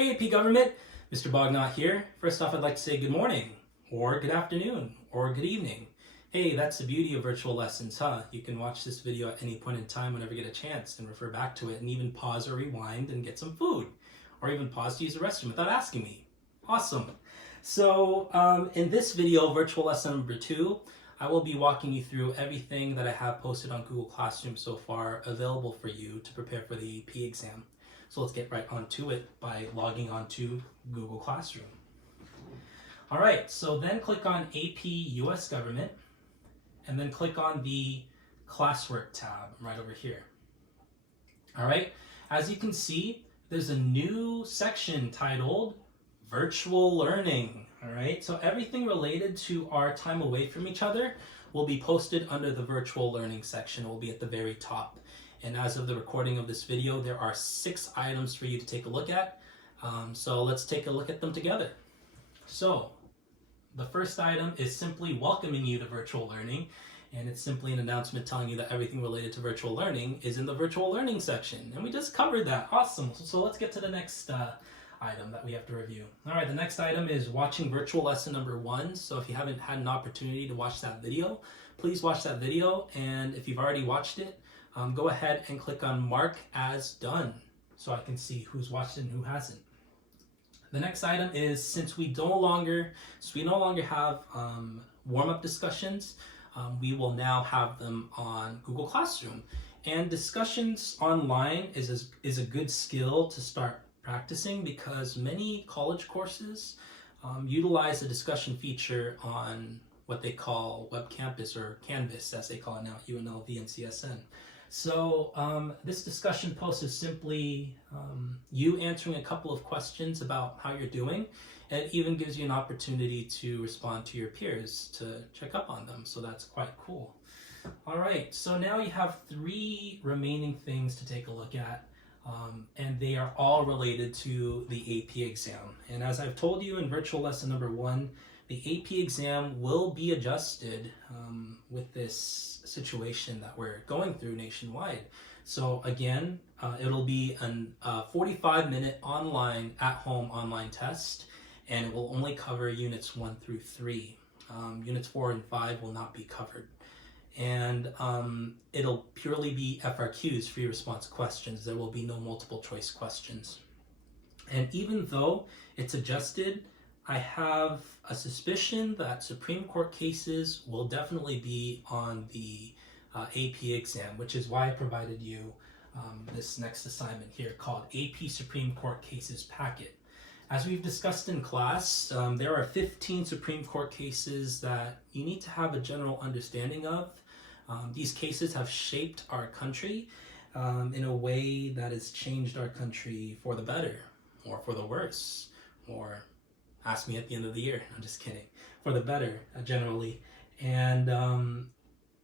Hey AP Government, Mr. Bognot here. First off, I'd like to say good morning, or good afternoon, or good evening. Hey, that's the beauty of virtual lessons, huh? You can watch this video at any point in time whenever you get a chance and refer back to it and even pause or rewind and get some food, or even pause to use the restroom without asking me. Awesome. So in this video, virtual lesson number 2, I will be walking you through everything that I have posted on Google Classroom so far available for you to prepare for the AP exam. So let's get right onto it by logging onto Google Classroom. All right, so then click on AP US Government and then click on the Classwork tab right over here. All right, as you can see, there's a new section titled Virtual Learning. All right, so everything related to our time away from each other will be posted under the Virtual Learning section. It will be at the very top. And as of the recording of this video, there are 6 items for you to take a look at. So let's take a look at them together. So the first item is simply welcoming you to virtual learning. And it's simply an announcement telling you that everything related to virtual learning is in the virtual learning section. And we just covered that. Awesome. So let's get to the next item that we have to review. All right, the next item is watching virtual lesson number 1. So if you haven't had an opportunity to watch that video, please watch that video. And if you've already watched it, go ahead and click on Mark as Done so I can see who's watched it and who hasn't. The next item is since we no longer have warm-up discussions, we will now have them on Google Classroom. And discussions online is a good skill to start practicing because many college courses utilize the discussion feature on what they call Web Campus or Canvas, as they call it now at UNLV and CSN. So this discussion post is simply you answering a couple of questions about how you're doing, and it even gives you an opportunity to respond to your peers to check up on them. So that's quite cool. All right, so now you have 3 remaining things to take a look at, and they are all related to the AP exam. And as I've told you in virtual lesson number 1, the AP exam will be adjusted with this situation that we're going through nationwide. So again, it'll be a 45-minute online, at-home online test, and it will only cover units 1 through 3. Units 4 and 5 will not be covered. And it'll purely be FRQs, free response questions. There will be no multiple choice questions. And even though it's adjusted, I have a suspicion that Supreme Court cases will definitely be on the AP exam, which is why I provided you this next assignment here called AP Supreme Court Cases Packet. As we've discussed in class, there are 15 Supreme Court cases that you need to have a general understanding of. These cases have shaped our country in a way that has changed our country for the better or for the worse, or ask me at the end of the year. I'm just kidding. For the better, generally. And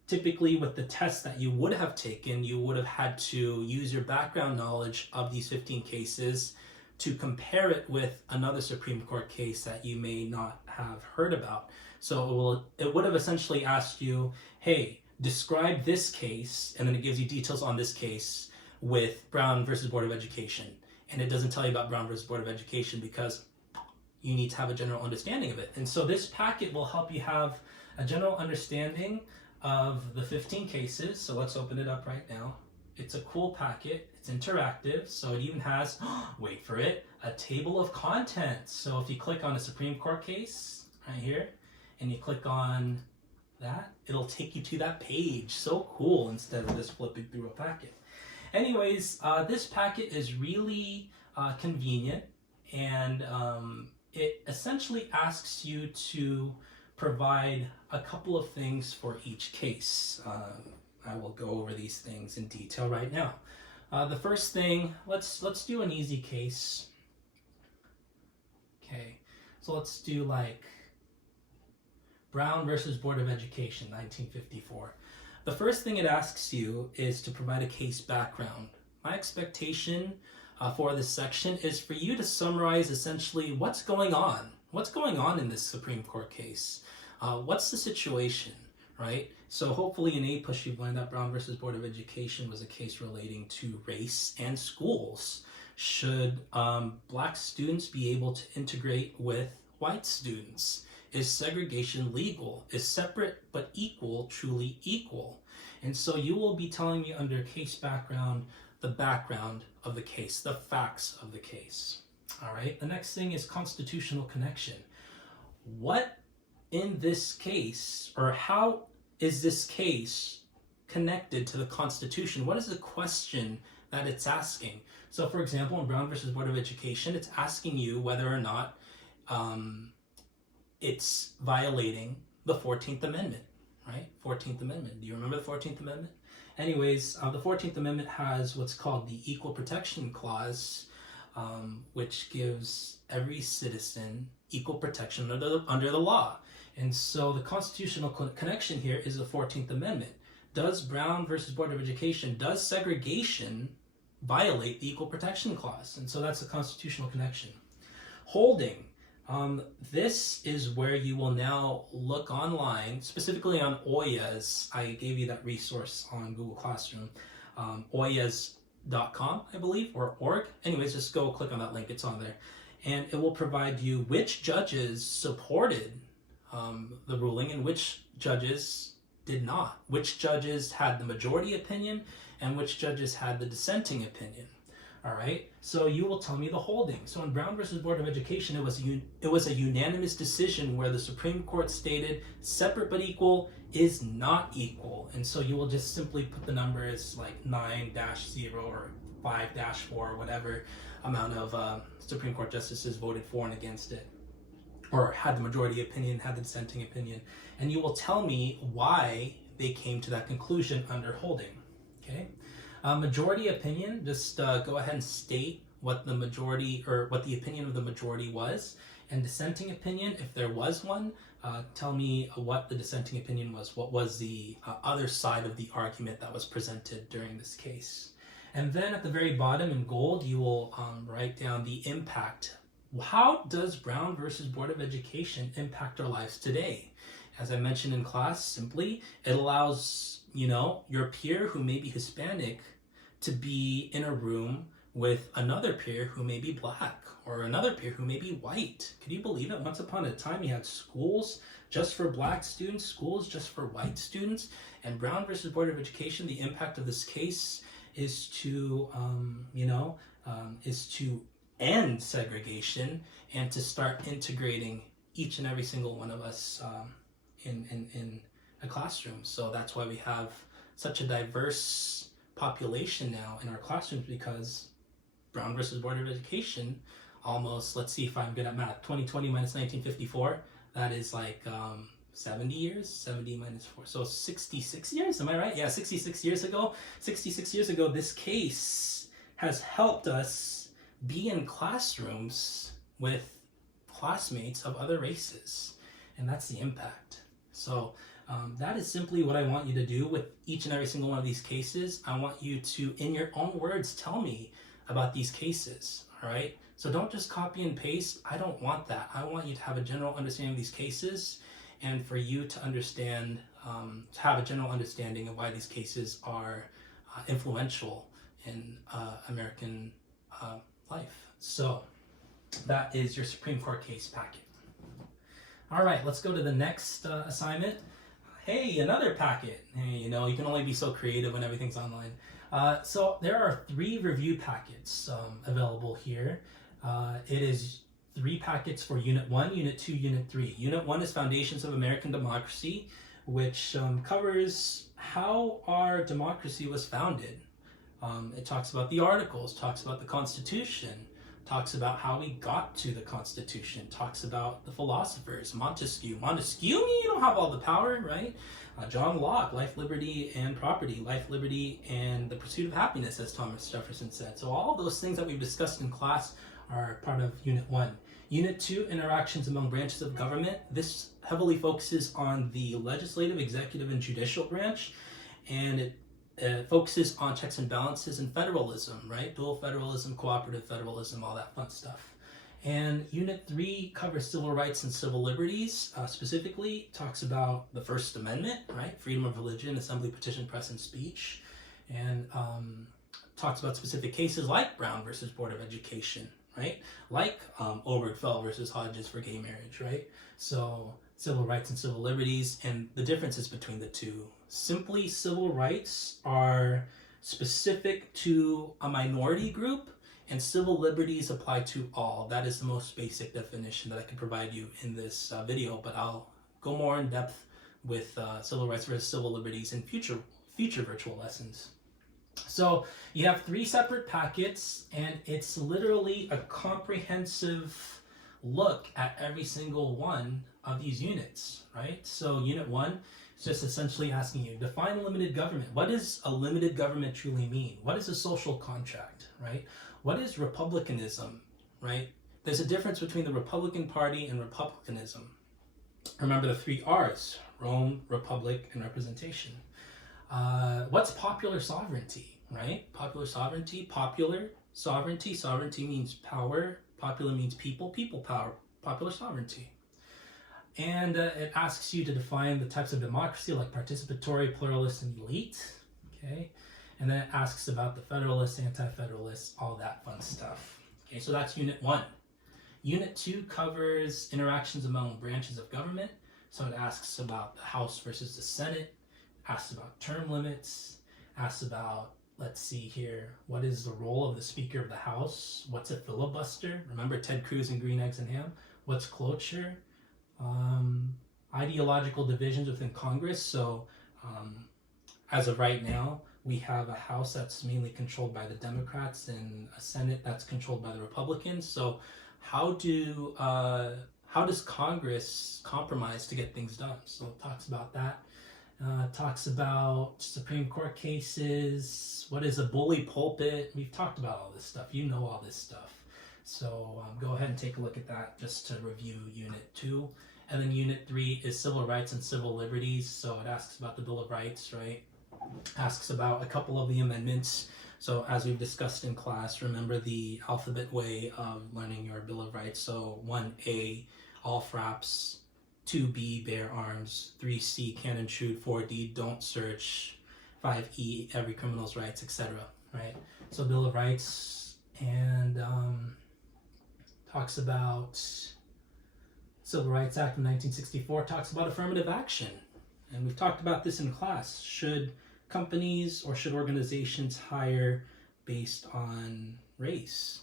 typically with the test that you would have taken, you would have had to use your background knowledge of these 15 cases to compare it with another Supreme Court case that you may not have heard about. So it would have essentially asked you, hey, describe this case, and then it gives you details on this case with Brown versus Board of Education. And it doesn't tell you about Brown versus Board of Education because you need to have a general understanding of it. And so this packet will help you have a general understanding of the 15 cases. So let's open it up right now. It's a cool packet. It's interactive. So it even has, wait for it, a table of contents. So if you click on a Supreme Court case right here, and you click on that, it'll take you to that page. So cool, instead of just flipping through a packet. Anyways, this packet is really convenient, and it essentially asks you to provide a couple of things for each case. I will go over these things in detail right now. The first thing, let's do an easy case. Okay, so let's do like Brown versus Board of Education, 1954. The first thing it asks you is to provide a case background. My expectation for this section is for you to summarize essentially what's going on. What's going on in this Supreme Court case? What's the situation, right? So hopefully in APUSH you've learned that Brown versus Board of Education was a case relating to race and schools, Should black students be able to integrate with white students? Is segregation legal? Is separate but equal truly equal? And so you will be telling me under case background, the background of the case, the facts of the case. All right, the next thing is constitutional connection. What in this case, or how is this case connected to the Constitution? What is the question that it's asking? So for example, in Brown versus Board of Education, it's asking you whether or not it's violating the 14th Amendment, right? 14th Amendment. Do you remember the 14th Amendment? Anyways, the 14th Amendment has what's called the Equal Protection Clause, which gives every citizen equal protection under the law. And so the constitutional connection here is the 14th Amendment. Does Brown versus Board of Education, does segregation violate the Equal Protection Clause? And so that's the constitutional connection. Holding. This is where you will now look online, specifically on OYAS. I gave you that resource on Google Classroom, oyas.com, I believe, or org. Anyways, just go click on that link, it's on there. And it will provide you which judges supported the ruling and which judges did not. Which judges had the majority opinion and which judges had the dissenting opinion. All right, so you will tell me the holding. So in Brown versus Board of Education, it was a unanimous decision where the Supreme Court stated separate but equal is not equal. And so you will just simply put the numbers like 9-0 or 5-4 or whatever amount of Supreme Court justices voted for and against it, or had the majority opinion, had the dissenting opinion. And you will tell me why they came to that conclusion under holding, okay? Majority opinion, just go ahead and state what the majority, or what the opinion of the majority was. And dissenting opinion, if there was one, tell me what the dissenting opinion was. What was the other side of the argument that was presented during this case? And then at the very bottom in gold, you will write down the impact. How does Brown versus Board of Education impact our lives today? As I mentioned in class, simply, it allows, your peer who may be Hispanic to be in a room with another peer who may be black, or another peer who may be white. Could you believe it? Once upon a time, you had schools just for black students, schools just for white students. And Brown versus Board of Education, the impact of this case is to, is to end segregation and to start integrating each and every single one of us in a classroom. So that's why we have such a diverse population now in our classrooms, because Brown versus Board of Education almost, let's see if I'm good at math, 2020 minus 1954, that is like 70 years, 70 minus 4, so 66 years, am I right? Yeah, 66 years ago, this case has helped us be in classrooms with classmates of other races, and that's the impact. So that is simply what I want you to do with each and every single one of these cases. I want you to, in your own words, tell me about these cases, all right? So don't just copy and paste. I don't want that. I want you to have a general understanding of these cases, and for you to understand, to have a general understanding of why these cases are influential in American life. So that is your Supreme Court case packet. All right, let's go to the next assignment. Hey, another packet. Hey, you can only be so creative when everything's online. So there are 3 review packets available here. It is 3 packets for Unit 1, Unit 2, Unit 3. Unit 1 is Foundations of American Democracy, which covers how our democracy was founded. It talks about the articles, talks about the Constitution, talks about how we got to the Constitution, talks about the philosophers, Montesquieu. Montesquieu, you don't have all the power, right? John Locke, life, liberty, and property. Life, liberty, and the pursuit of happiness, as Thomas Jefferson said. So all those things that we've discussed in class are part of Unit 1. Unit 2, Interactions Among Branches of Government. This heavily focuses on the legislative, executive, and judicial branch, and it focuses on checks and balances and federalism, right? Dual federalism, cooperative federalism, all that fun stuff. And Unit 3 covers civil rights and civil liberties. Specifically, talks about the First Amendment, right? Freedom of religion, assembly, petition, press, and speech. And talks about specific cases like Brown versus Board of Education, right? Like Obergefell versus Hodges for gay marriage, right? So civil rights and civil liberties, and the differences between the two. Simply, civil rights are specific to a minority group, and civil liberties apply to all. That is the most basic definition that I can provide you in this video, but I'll go more in depth with civil rights versus civil liberties in future virtual lessons. So you have 3 separate packets, and it's literally a comprehensive look at every single one of these units, right? So unit 1 is just essentially asking you, define limited government. What does a limited government truly mean? What is a social contract, right? What is republicanism, right? There's a difference between the Republican Party and republicanism. Remember the 3 R's: Rome, Republic, and representation. What's popular sovereignty, right? Popular sovereignty, sovereignty means power, popular means people power, popular sovereignty. And it asks you to define the types of democracy like participatory, pluralist, and elite, okay? And then it asks about the federalists, anti-federalists, all that fun stuff. Okay, so that's unit 1. Unit 2 covers interactions among branches of government. So it asks about the House versus the Senate, asks about term limits, asks about, let's see here, what is the role of the Speaker of the House? What's a filibuster? Remember Ted Cruz and Green Eggs and Ham? What's cloture? Ideological divisions within Congress. So as of right now, we have a House that's mainly controlled by the Democrats and a Senate that's controlled by the Republicans. So how does Congress compromise to get things done? So it talks about that. Talks about Supreme Court cases. What is a bully pulpit? We've talked about all this stuff. You know all this stuff. So go ahead and take a look at that just to review Unit 2. And then Unit 3 is Civil Rights and Civil Liberties. So it asks about the Bill of Rights, right? Asks about a couple of the amendments. So as we've discussed in class, remember the alphabet way of learning your Bill of Rights. So 1A, all fraps. 2B, bear arms. 3C, can intrude. 4D, don't search. 5E, every criminal's rights, etc. Right? So Bill of Rights, and talks about Civil Rights Act of 1964, talks about affirmative action. And we've talked about this in class. Should companies or should organizations hire based on race,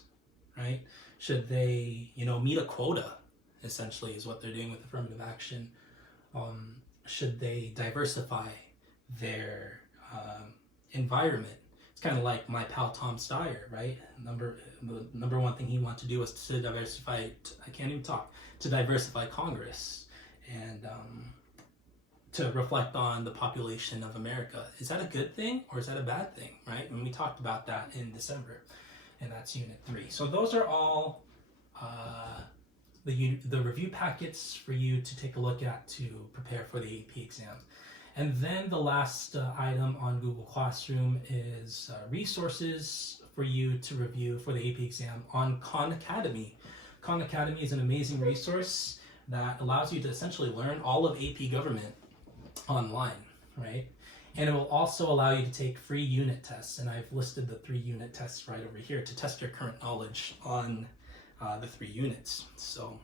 right? Should they, meet a quota, essentially, is what they're doing with affirmative action. Should they diversify their environment? It's kind of like my pal Tom Steyer, right? The number one thing he wanted to do was to diversify, to diversify Congress and to reflect on the population of America. Is that a good thing or is that a bad thing, right? And we talked about that in December, and that's Unit 3. So those are all the review packets for you to take a look at to prepare for the AP exam. And then the last item on Google Classroom is resources for you to review for the AP exam on Khan Academy. Khan Academy is an amazing resource that allows you to essentially learn all of AP government online, right? And it will also allow you to take free unit tests. And I've listed the 3 unit tests right over here to test your current knowledge on the 3 units. So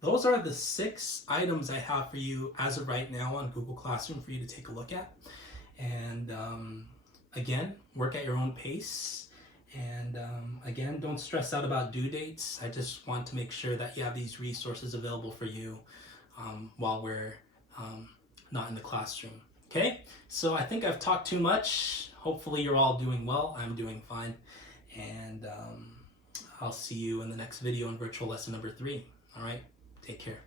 those are the 6 items I have for you as of right now on Google Classroom for you to take a look at. And again, work at your own pace. And again, don't stress out about due dates. I just want to make sure that you have these resources available for you while we're not in the classroom. Okay, so I think I've talked too much. Hopefully you're all doing well. I'm doing fine. And I'll see you in the next video in virtual lesson number 3. All right, take care.